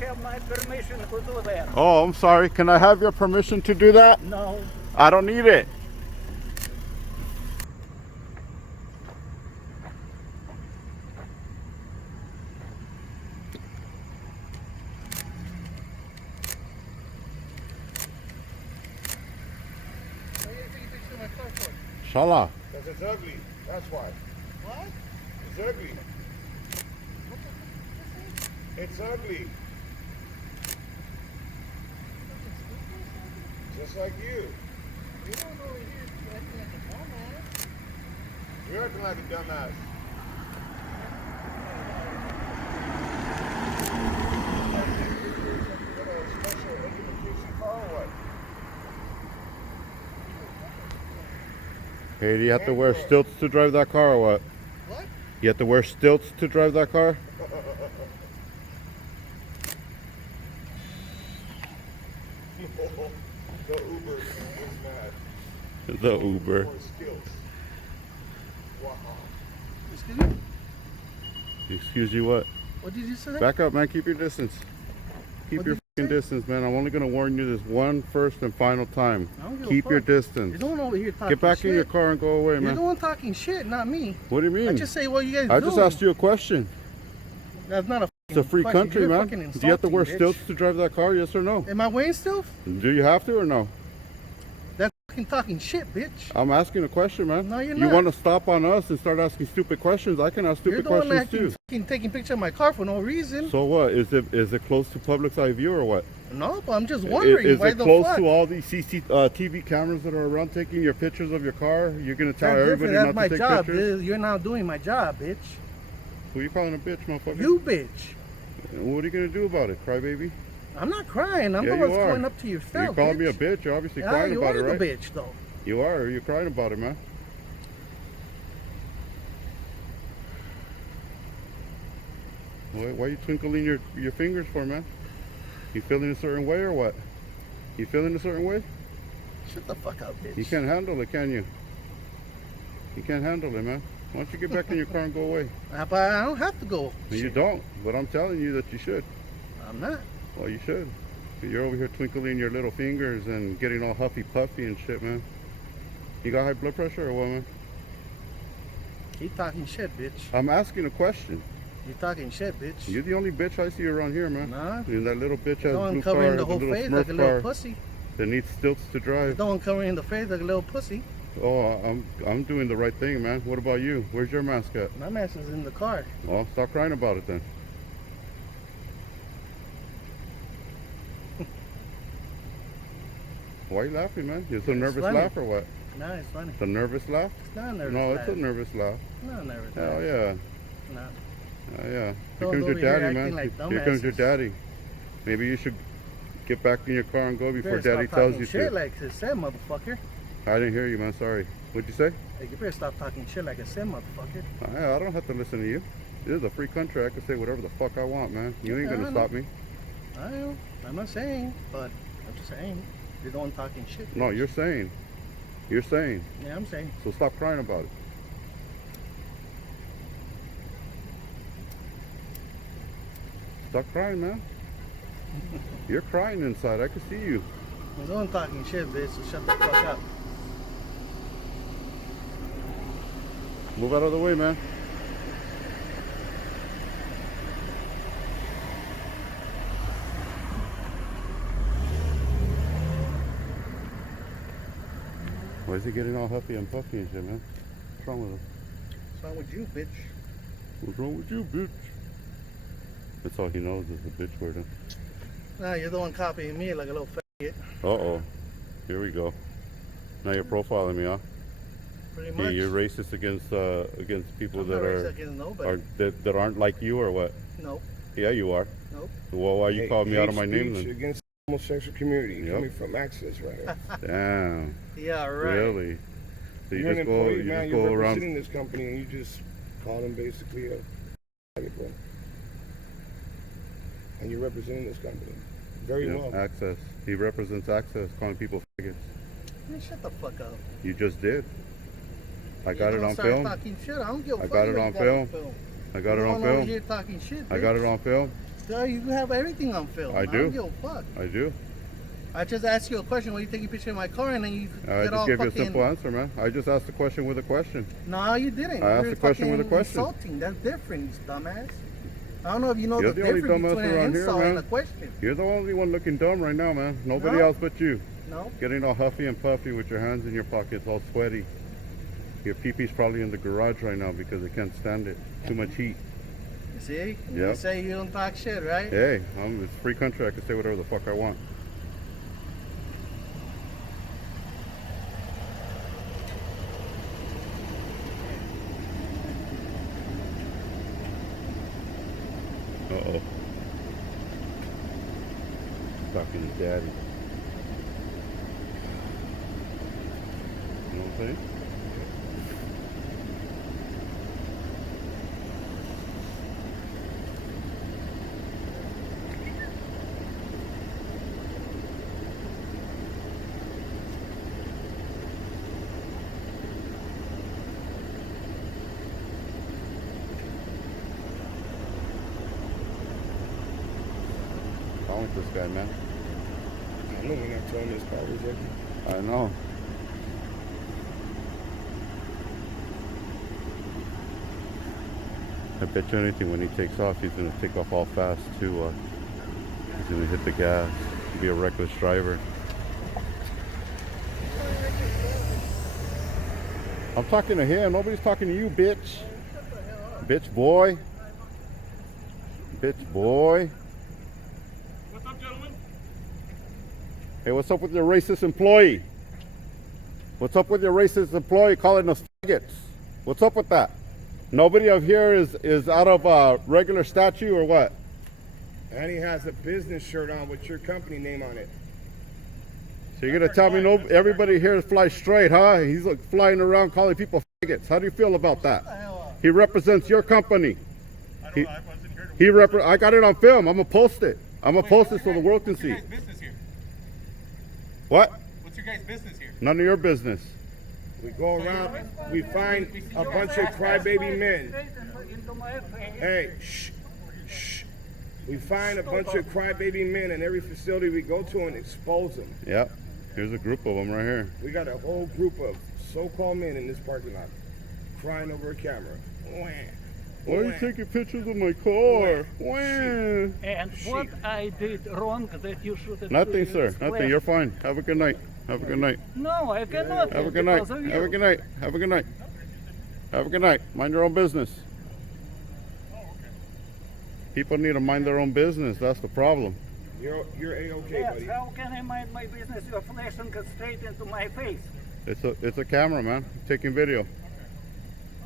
have my permission to do that. Oh, I'm sorry. Can I have your permission to do that? No. I don't need it. Shala. Because it's ugly. That's why. What? It's ugly. It's ugly. Just like you. You don't over here acting like a dumbass. You're acting like a dumbass. You got a special education car or what? Hey, do you have to wear stilts to drive that car or what? What? You have to wear stilts to drive that car? The Uber is mad. The Uber. More Stilts. Wow. Excuse me? Excuse you what? What did you say? Back up, man. Keep your distance. Keep What your did fucking distance, man. I'm only going to warn you this one first and final time. I don't give a Keep your fuck. distance. You're the one over here talking Get back shit. in your car and go away, You're the man. one talking shit, not me. What do you mean? I just say what you guys I doing. just asked you a question. That's not a It's a free question. country, You're man. fucking Do you have to wear insulting, stilts bitch. to drive that car? Yes or no? Am I wearing still? Do you have to or no? That's fucking talking shit, bitch. I'm asking a question, man. No, you're You not. want to stop on us and start asking stupid questions? I can ask You're stupid the one questions acting, too. fucking taking pictures of my car for no reason. So what? Is it close to public's eye view or what? No, but I'm just wondering Is why it the close fuck. to all these TV cameras that are around taking your pictures of your car? You're gonna tell That's everybody different. not That's my to take job. pictures? You're now doing my job, bitch. Who you calling a bitch, motherfucker? You bitch. What are you gonna do about it, crybaby? I'm not crying. I'm Yeah, the you one that's are. going up to yourself. You're calling me a bitch. bitch. You're obviously Yeah, crying you about are it, right? the bitch, though. You are. You're crying about it, man. Why are you twinkling your fingers for, man? You feeling a certain way or what? You feeling a certain way? Shut the fuck up, bitch. You can't handle it, can you? You can't handle it, man. Why don't you get back in your car and go away? But I don't have to go. You Shit. don't, but I'm telling you that you should. I'm not. Well, you should. You're over here twinkling your little fingers and getting all huffy puffy and shit, man. You got high blood pressure or what, man? Keep talking shit, bitch. I'm asking a question. You're talking shit, bitch. You're the only bitch I see around here, man. Nah. And that little bitch has Don't blue covering car, the whole little face Smurf like a little car pussy. that needs stilts to drive. Don't covering the face like a little pussy. Oh, I'm doing the right thing, man. What about you? Where's your mask at? My mask is in the car. Well, stop crying about it then. Why are you laughing, man? It's a nervous funny. laugh or what? Nah, it's funny. It's a nervous laugh? It's not a nervous No, laugh. it's a nervous laugh. Not a nervous Hell laugh. yeah. No. Oh yeah. Here Don't comes go your over here daddy, acting man. like Here comes your dumbasses. daddy. Maybe you should get back in your car and go before Better daddy stop tells talking you shit to. like I said, motherfucker. I didn't hear you, man. Sorry. What'd you say? Like, you better stop talking shit like I said, motherfucker. I don't have to listen to you. This is a free country. I can say whatever the fuck I want, man. You ain't Yeah, gonna I stop me. I know. I'm not saying, but I'm just saying. You're the one talking shit. No, bitch. you're saying. You're saying. Yeah, I'm saying. So stop crying about it. Stop crying, man. You're crying inside. I can see you. You're the one talking shit, bitch, so shut the fuck up. Move out of the way, man. Why is he getting all huffy and puffy and shit, man? What's wrong with him? What's wrong with you, bitch? What's wrong with you, bitch? That's all he knows is the bitch word. Nah, you're the one copying me like a little faggot. Uh-oh. Here we go. Now you're profiling me, huh? Pretty much. You're racist against people I'm that not are, racist against nobody. that aren't like you or what? Nope. Yeah, you are. Nope. Well, why you calling me out of my name Hate speech then? against the homosexual community Yep. coming from Access right here. Damn. Yeah, right. Really? So you You're just an go, employee, you man. just You're go around. representing this company, and you just call them basically a bro. And you're representing this company very well. Access. He represents Access, calling people faggots. Man, shut the fuck up. You just did. I got it on Start film. Talking shit. I don't give a I fuck got what it you on got film. I got it You're on the one over film. here talking shit, I got bitch. it on film. You have everything on film. I I do. don't give a fuck. I do. I just asked you a question. Why are you taking a picture of my car and then you I get just all gave fucking... you a simple answer, man. I just asked the question with a question. No, you didn't. I asked You're the question with a fucking question. Insulting. That's different, you dumbass. I don't know if you know You're the the only difference dumbass between an around here, insult man. and a question. You're the only one looking dumb right now, man. Nobody No. else but you. No? Getting all huffy and puffy with your hands in your pockets, all sweaty. Your pee-pee's probably in the garage right now because they can't stand it. Too much heat. You see? Yeah. You say you don't talk shit, right? Hey, it's a free country. I can say whatever the fuck I want. Uh-oh. Talking to daddy. You know what I'm saying? Wrong with this guy, man? I know when I told him his car was empty. I know. I bet you anything when he takes off, he's gonna take off all fast too. He's gonna hit the gas. Be a reckless driver. I'm talking to him. Nobody's talking to you, bitch. Bitch boy. Bitch boy. What's up, gentlemen? Hey, what's up with your racist employee? What's up with your racist employee calling us faggots? What's up with that? Nobody of here is out of regular statute or what? And he has a business shirt on with your company name on it. So you're gonna tell me no? Everybody here flies straight, huh? He's like flying around calling people faggots. How do you feel about that? He represents your company. I don't know. I wasn't here to I got it on film. I'm gonna post it. I'm gonna post it so the world can What's your see. guys' business here? What? What's your guys' business here? None of your business. We go around, we find a bunch of crybaby men. Hey, shh, shh. We find a bunch of crybaby men in every facility we go to and expose them. Yep. Here's a group of them right here. We got a whole group of so-called men in this parking lot crying over a camera. Wah, Why are you wah. taking pictures of my car? Wah. And what I did wrong that you should Nothing, sir. Nothing. You're fine. Have a good night. Have a good night. No, I cannot. Have a good night. because of you. Have a good night. Have a good night. Have a good night. Mind your own business. People need to mind their own business. That's the problem. You're A-okay, Yes, buddy. how can I mind my business? You're flashing it straight into my face. It's a camera, man. Taking video.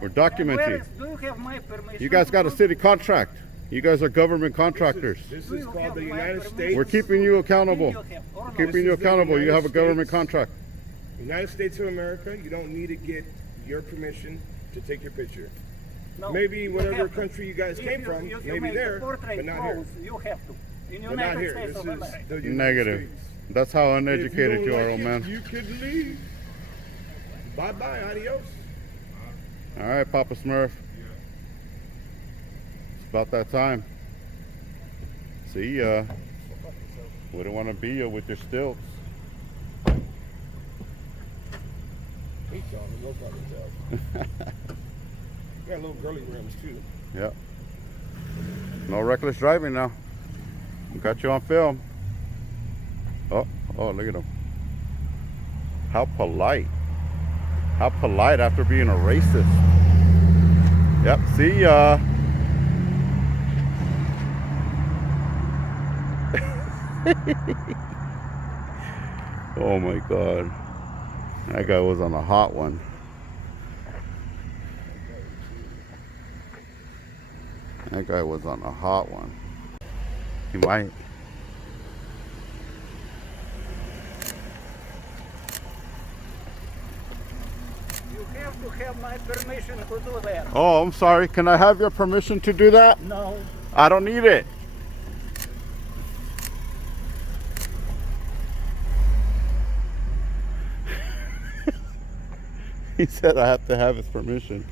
We're And where documenting. is, do you have my permission? You guys to got a do city contract. You guys are government contractors. This Do is you called have the my United permission? States. We're keeping you accountable. Do you have or no? Keeping you is the accountable. You have a United government States. contract. United States of America, you don't need to get your permission to take your picture. No, Maybe you whatever have to. country you guys If came you- from, if you maybe make there, a portrait but not here. pose, you have to. In But United not here. States This of is America. the United Negative. States. That's how If uneducated you don't are, like old it, man. You could leave. Bye-bye, adios. All right, Papa Smurf. It's about that time. See ya. Wouldn't want to be you with your stilts. He told me, no problem, tell. You got little girly rims, too. Yep. No reckless driving now. We got you on film. Oh, look at him. How polite. How polite after being a racist. Yep, see ya. Oh my God. That guy was on a hot one. That guy was on a hot one. He might. You have to have my permission to do that. Oh, I'm sorry. Can I have your permission to do that? No. I don't need it. He said I have to have his permission.